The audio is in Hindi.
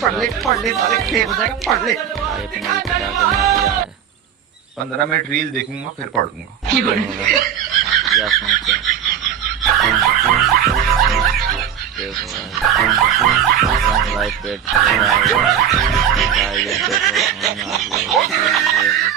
पढ़ ले सारे खेल हो जाएगा, पढ़ ले। भाई अपने ही पिता के मार दिया है। 15 मिनट रील देखूंगा फिर पढ़ूंगा। क्या सोचा देखो भाई, पेट भर रहा है भाई, ये देखो खाना आ गया।